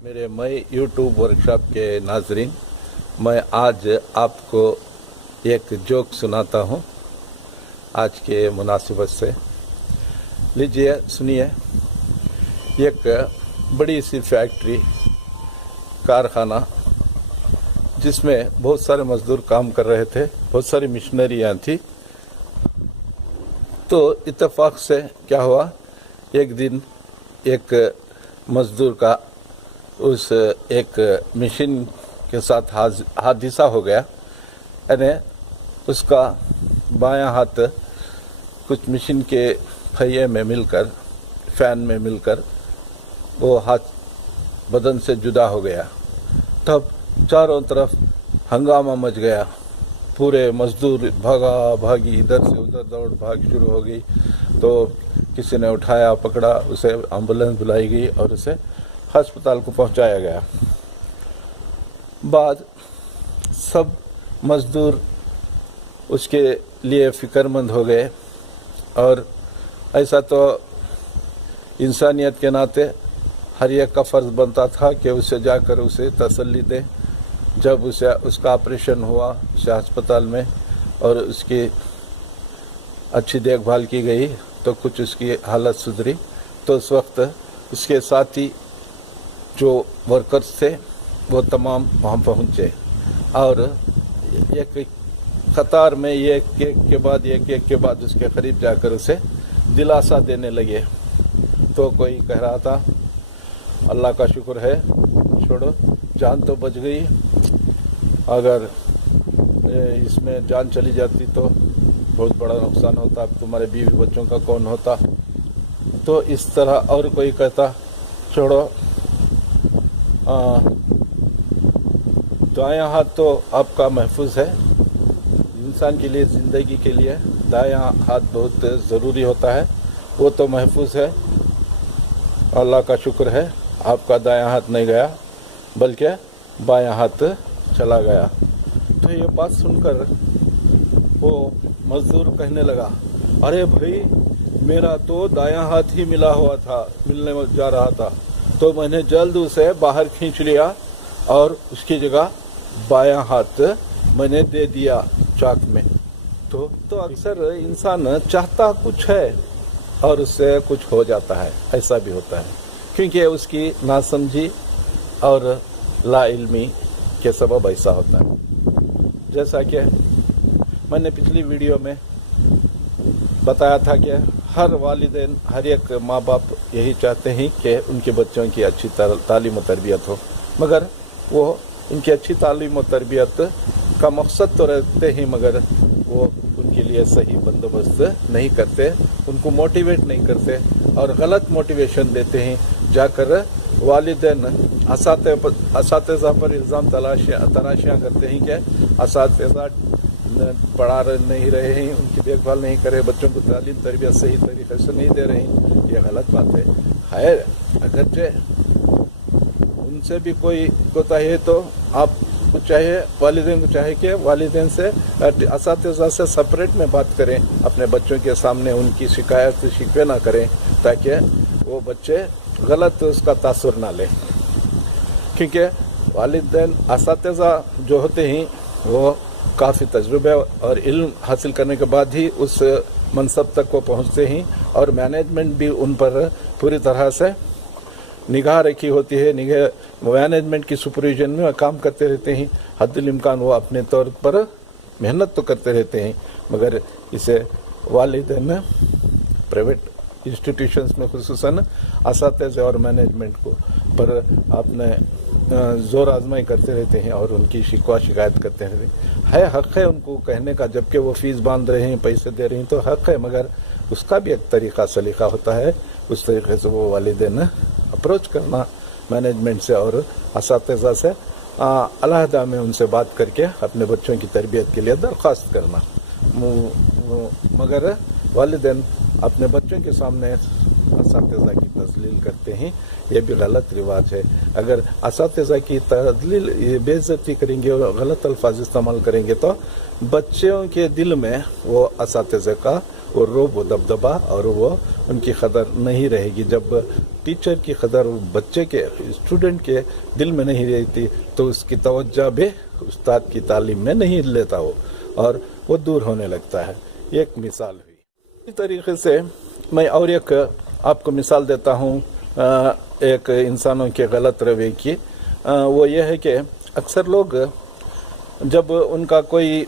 मेरे मई YouTube workshop के नाजरीन, मैं आज आपको एक जोक सुनाता हूँ आज के मुनासिबत से। लीजिए सुनिए। एक बड़ी सी फैक्ट्री, कारखाना, जिसमें बहुत सारे मजदूर काम कर रहे थे, बहुत सारी मशीनरियाँ थी। तो इत्तेफाक से क्या हुआ, एक दिन एक मजदूर का उस एक मशीन के साथ हादसा हो गया। यानी उसका बायां हाथ कुछ मशीन के पहिए में मिलकर, फैन में मिलकर वो हाथ बदन से जुदा हो गया। तब चारों तरफ हंगामा मच गया। पूरे मजदूर भागा भागी, इधर से उधर दौड़ भाग शुरू हो गई। तो किसी ने उठाया, पकड़ा, उसे एम्बुलेंस बुलाई गई और उसे अस्पताल को पहुंचाया गया। बाद सब मजदूर उसके लिए फिक्रमंद हो गए और ऐसा तो इंसानियत के नाते हर एक का फ़र्ज़ बनता था कि उसे जाकर उसे तसल्ली दें। जब उसका ऑपरेशन हुआ उसे अस्पताल में और उसकी अच्छी देखभाल की गई तो कुछ उसकी हालत सुधरी। तो उस वक्त उसके साथी जो वर्कर्स थे वो तमाम वहाँ पहुँचे और एक कतार में एक के बाद उसके करीब जाकर उसे दिलासा देने लगे। तो कोई कह रहा था, अल्लाह का शुक्र है, छोड़ो, जान तो बच गई, अगर इसमें जान चली जाती तो बहुत बड़ा नुकसान होता, अब तुम्हारे बीवी बच्चों का कौन होता। तो इस तरह और कोई कहता, छोड़ो, दायां हाथ तो आपका महफूज है। इंसान के लिए, ज़िंदगी के लिए दायां हाथ बहुत ज़रूरी होता है, वो तो महफूज है। अल्लाह का शुक्र है आपका दायां हाथ नहीं गया बल्कि बायां हाथ चला गया। तो ये बात सुनकर वो मजदूर कहने लगा, अरे भाई, मेरा तो दायां हाथ ही मिलने जा रहा था, तो मैंने जल्द उसे बाहर खींच लिया और उसकी जगह बायां हाथ मैंने दे दिया चाक में। तो अक्सर इंसान चाहता कुछ है और उससे कुछ हो जाता है, ऐसा भी होता है, क्योंकि उसकी नासमझी और लाइल्मी के सबब ऐसा होता है। जैसा कि मैंने पिछली वीडियो में बताया था कि हर वालिदैन, हर एक माँ बाप यही चाहते हैं कि उनके बच्चों की अच्छी तालीम और तरबियत हो, मगर वो उनकी अच्छी तालीम और तरबियत का मकसद तो रहते ही, मगर वो उनके लिए सही बंदोबस्त नहीं करते, उनको मोटिवेट नहीं करते और गलत मोटिवेशन देते हैं। जाकर वालिदैन असातिज़ा पर इल्ज़ाम तराशियाँ करते हैं कि असातिज़ा पढ़ा नहीं रहे हैं, उनकी देखभाल नहीं करे, बच्चों को तालीम तरबियत सही तरीके से नहीं दे रहे हैं। ये गलत बात है। खैर, अगरचे उनसे भी कोई कोताही है तो आप को चाहिए, वालिदैन को चाहिए कि वालिदैन से, असातिज़ा से सेपरेट में बात करें, अपने बच्चों के सामने उनकी शिकायत शिकवे ना करें, ताकि वो बच्चे गलत उसका तासुर ना लें। क्योंकि वालिदैन, असातिज़ा जो होते हैं वो काफ़ी तजुर्बे और इल्म हासिल करने के बाद ही उस मनसब तक वो पहुँचते हैं और मैनेजमेंट भी उन पर पूरी तरह से निगाह रखी होती है। मैनेजमेंट की सुपरविजन में काम करते रहते हैं। हद्दुल इम्कान वो अपने तौर पर मेहनत तो करते रहते हैं, मगर इसे वालिदैन प्राइवेट इंस्टीट्यूशंस में खुसूसन असातिज़ा और मैनेजमेंट को पर अपने ज़ोर आजमाई करते रहते हैं और उनकी शिकवा शिकायत करते रहते हैं। हक़ है उनको कहने का, जबकि वो फ़ीस बांध रहे हैं, पैसे दे रहे हैं, तो हक़ है, मगर उसका भी एक तरीक़ा सलीक़ा होता है। उस तरीके से वो वालिदैन अप्रोच करना मैनेजमेंट से और असातिज़ा से अलहदा में उनसे बात करके अपने बच्चों की तरबियत के लिए दरख्वास्त करना। मगर वालिदैन अपने बच्चों के सामने असातिज़ा की तज़लील करते हैं, ये भी गलत रिवाज है। अगर असातिज़ा की तज़लील, बेइज्जती करेंगे और गलत अल्फाज इस्तेमाल करेंगे तो बच्चों के दिल में वो असातिज़ा का वो रोब, वो दबदबा और वो उनकी कदर नहीं रहेगी। जब टीचर की कदर बच्चे के स्टूडेंट के दिल में नहीं रहती तो उसकी तवज्जो भी उस्ताद की तालीम में नहीं लेता वो, और वो दूर होने लगता है। एक मिसाल हुई। इसी तरीके से मैं और एक आपको मिसाल देता हूँ एक इंसानों के गलत रवैये की। वो ये है कि अक्सर लोग जब उनका कोई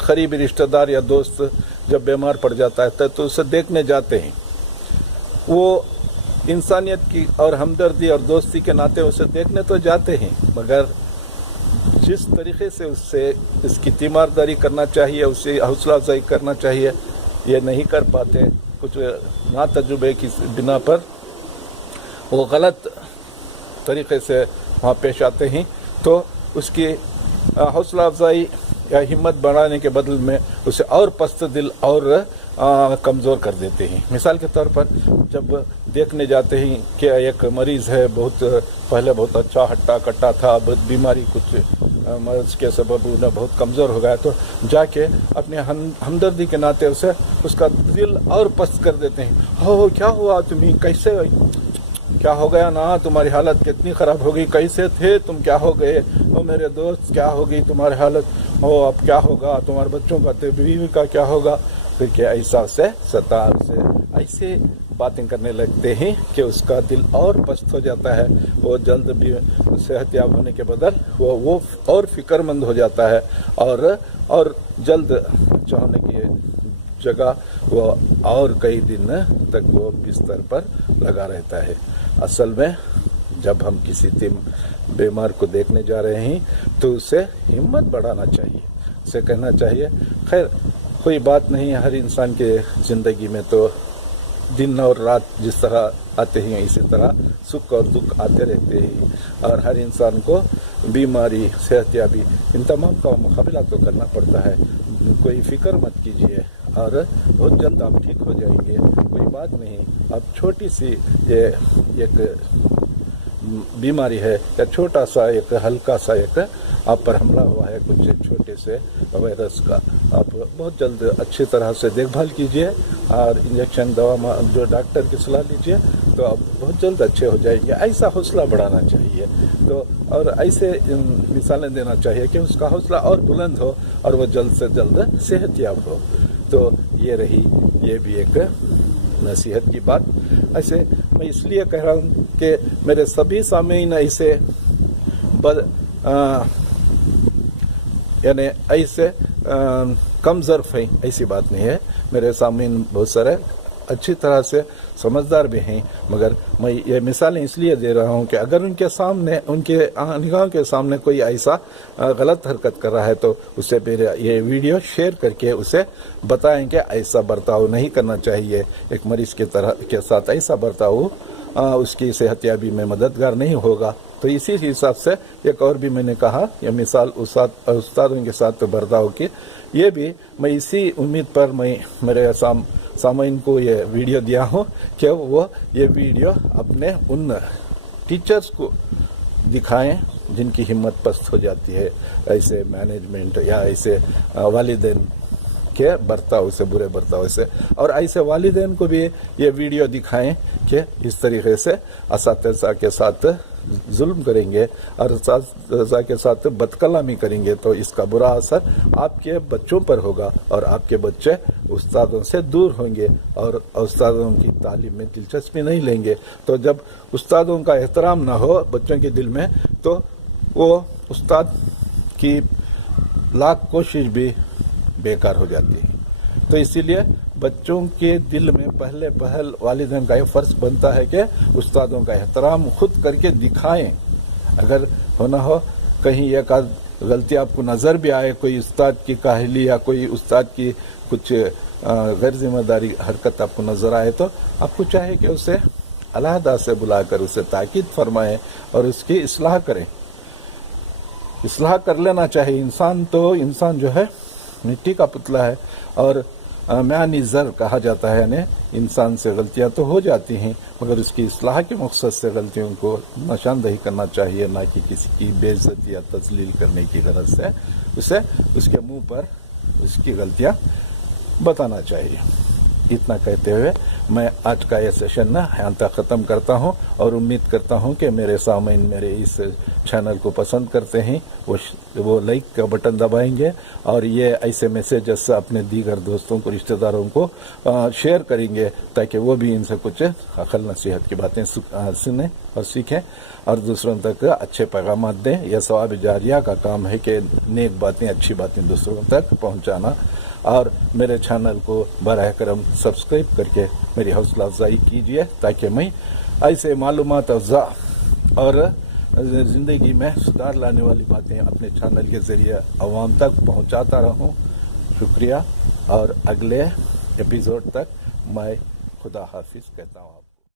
करीबी रिश्तेदार या दोस्त जब बीमार पड़ जाता है तो उसे देखने जाते हैं। वो इंसानियत की और हमदर्दी और दोस्ती के नाते उसे देखने तो जाते हैं, मगर जिस तरीके से उससे इसकी तीमारदारी करना चाहिए, उससे हौसला अफजाई करना चाहिए, ये नहीं कर पाते। कुछ ना तजुर्बे की बिना पर वो गलत तरीके से वहाँ पेश आते हैं, तो उसकी हौसला अफजाई या हिम्मत बढ़ाने के बदल में उसे और पस्त दिल और कमज़ोर कर देते हैं। मिसाल के तौर पर जब देखने जाते हैं कि एक मरीज़ है, बहुत पहले बहुत अच्छा हट्टा कट्टा था, अब बीमारी कुछ मर्ज के सबब उन्हें बहुत कमज़ोर हो गया, तो जाके अपने हमदर्दी के नाते उसे उसका दिल और पस्त कर देते हैं। हो क्या हुआ तुम्हें, कैसे, क्या हो गया ना, तुम्हारी हालत कितनी ख़राब हो गई, कैसे थे तुम, क्या हो गए, ओ मेरे दोस्त क्या हो गई तुम्हारी हालत, हो अब क्या होगा, तुम्हारे बच्चों का, तेरी बीवी का क्या होगा। फिर क्या ऐसा से सतार से ऐसे बातें करने लगते हैं कि उसका दिल और पस्त हो जाता है। वो जल्द भी सेहतयाब होने के बदल वो और फिक्रमंद हो जाता है और जल्द अच्छा होने की जगह वो और कई दिन तक वो बिस्तर पर लगा रहता है। असल में जब हम किसी बीमार को देखने जा रहे हैं तो उसे हिम्मत बढ़ाना चाहिए, उसे कहना चाहिए खैर कोई बात नहीं, हर इंसान के ज़िंदगी में तो दिन और रात जिस तरह आते हैं इसी तरह सुख और दुख आते रहते हैं, और हर इंसान को बीमारी, सेहतयाबी, इन तमाम का मुकाबला तो करना पड़ता है। कोई फिक्र मत कीजिए और बहुत जल्द आप ठीक हो जाएंगे, कोई बात नहीं। अब छोटी सी ये एक बीमारी है या छोटा सा एक हल्का सा एक आप पर हमला हुआ है कुछ छोटे से वायरस का, आप बहुत जल्द अच्छी तरह से देखभाल कीजिए और इंजेक्शन दवा जो डॉक्टर की सलाह लीजिए तो आप बहुत जल्द अच्छे हो जाएंगे। ऐसा हौसला बढ़ाना चाहिए तो, और ऐसे मिसालें देना चाहिए कि उसका हौसला और बुलंद हो और वो जल्द से जल्द सेहतयाब हो। तो ये रही, ये भी एक नसीहत की बात। ऐसे मैं इसलिए कह रहा हूँ कि मेरे सभी सामीन ऐसे यानी ऐसे कम ज़र्फ़ हैं, ऐसी बात नहीं है। मेरे सामीन बहुत सारे अच्छी तरह से समझदार भी हैं, मगर मैं ये मिसालें इसलिए दे रहा हूँ कि अगर उनके सामने, उनके निगाहों के सामने कोई ऐसा गलत हरकत कर रहा है तो उसे फिर ये वीडियो शेयर करके उसे बताएं कि ऐसा बर्ताव नहीं करना चाहिए। एक मरीज़ की तरह के साथ ऐसा बर्ताव उसकी सेहतयाबी में मददगार नहीं होगा। तो इसी हिसाब से एक और भी मैंने कहा, यह मिसाल उस्तादों के साथ बर्ताव की, ये भी मैं इसी उम्मीद पर मैं मेरे सामीन को ये वीडियो दिया हूँ कि वो ये वीडियो अपने उन टीचर्स को दिखाएं जिनकी हिम्मत पस्त हो जाती है ऐसे मैनेजमेंट या ऐसे वालिदैन के बर्ताव से, बुरे बर्ताव से, और ऐसे वालिदैन को भी ये वीडियो दिखाएं कि इस तरीके से असातिज़ा के साथ जुल्म करेंगे और असातिज़ा के साथ बदकलामी करेंगे तो इसका बुरा असर आपके बच्चों पर होगा और आपके बच्चे उस्तादों से दूर होंगे और उस्तादों की तालीम में दिलचस्पी नहीं लेंगे। तो जब उस्तादों का एहतराम ना हो बच्चों के दिल में तो वो उस्ताद की लाख कोशिश भी बेकार हो जाती है। तो इसीलिए बच्चों के दिल में पहल वालिदैन का ये फ़र्ज बनता है कि उस्तादों का एहतराम खुद करके दिखाएं। अगर होना हो कहीं एक आध गलती आपको नज़र भी आए, कोई उस्ताद की काहली या कोई उस्ताद की कुछ गैर जिम्मेदारी हरकत आपको नज़र आए तो आपको चाहिए कि उसे अलहदा से बुलाकर उसे ताकीद फरमाएं और उसकी इस्लाह करें। इस्लाह कर लेना चाहिए। इंसान जो है मिट्टी का पुतला है और म्यानी ज़र कहा जाता है, यानी इंसान से गलतियां तो हो जाती हैं मगर उसकी इस्लाह के मकसद से गलतियों को निशानदही करना चाहिए, ना कि किसी की बेइज्जती या तजलील करने की गरज से उसे उसके मुंह पर उसकी गलतियां बताना चाहिए। इतना कहते हुए میں آج کا یہ سیشن یہاں تک ختم کرتا ہوں اور امید کرتا ہوں کہ میرے سامعین میرے اس چینل کو پسند کرتے ہیں، وہ لائک کا بٹن دبائیں گے اور یہ ایسے میسیجز اپنے دیگر دوستوں کو، رشتہ داروں کو شیئر کریں گے تاکہ وہ بھی ان سے کچھ عقل نصیحت کی باتیں سنیں اور سیکھیں اور دوسروں تک اچھے پیغامات دیں۔ یہ ثواب جاریہ کا کام ہے کہ نیک باتیں، اچھی باتیں دوسروں تک پہنچانا، اور میرے چینل کو براہ کرم سبسکرائب کر کے میری حوصلہ افزائی کیجیے تاکہ میں ایسے معلومات افزا اور زندگی میں سدھار لانے والی باتیں اپنے چینل کے ذریعے عوام تک پہنچاتا رہوں۔ شکریہ، اور اگلے ایپیسوڈ تک میں خدا حافظ کہتا ہوں۔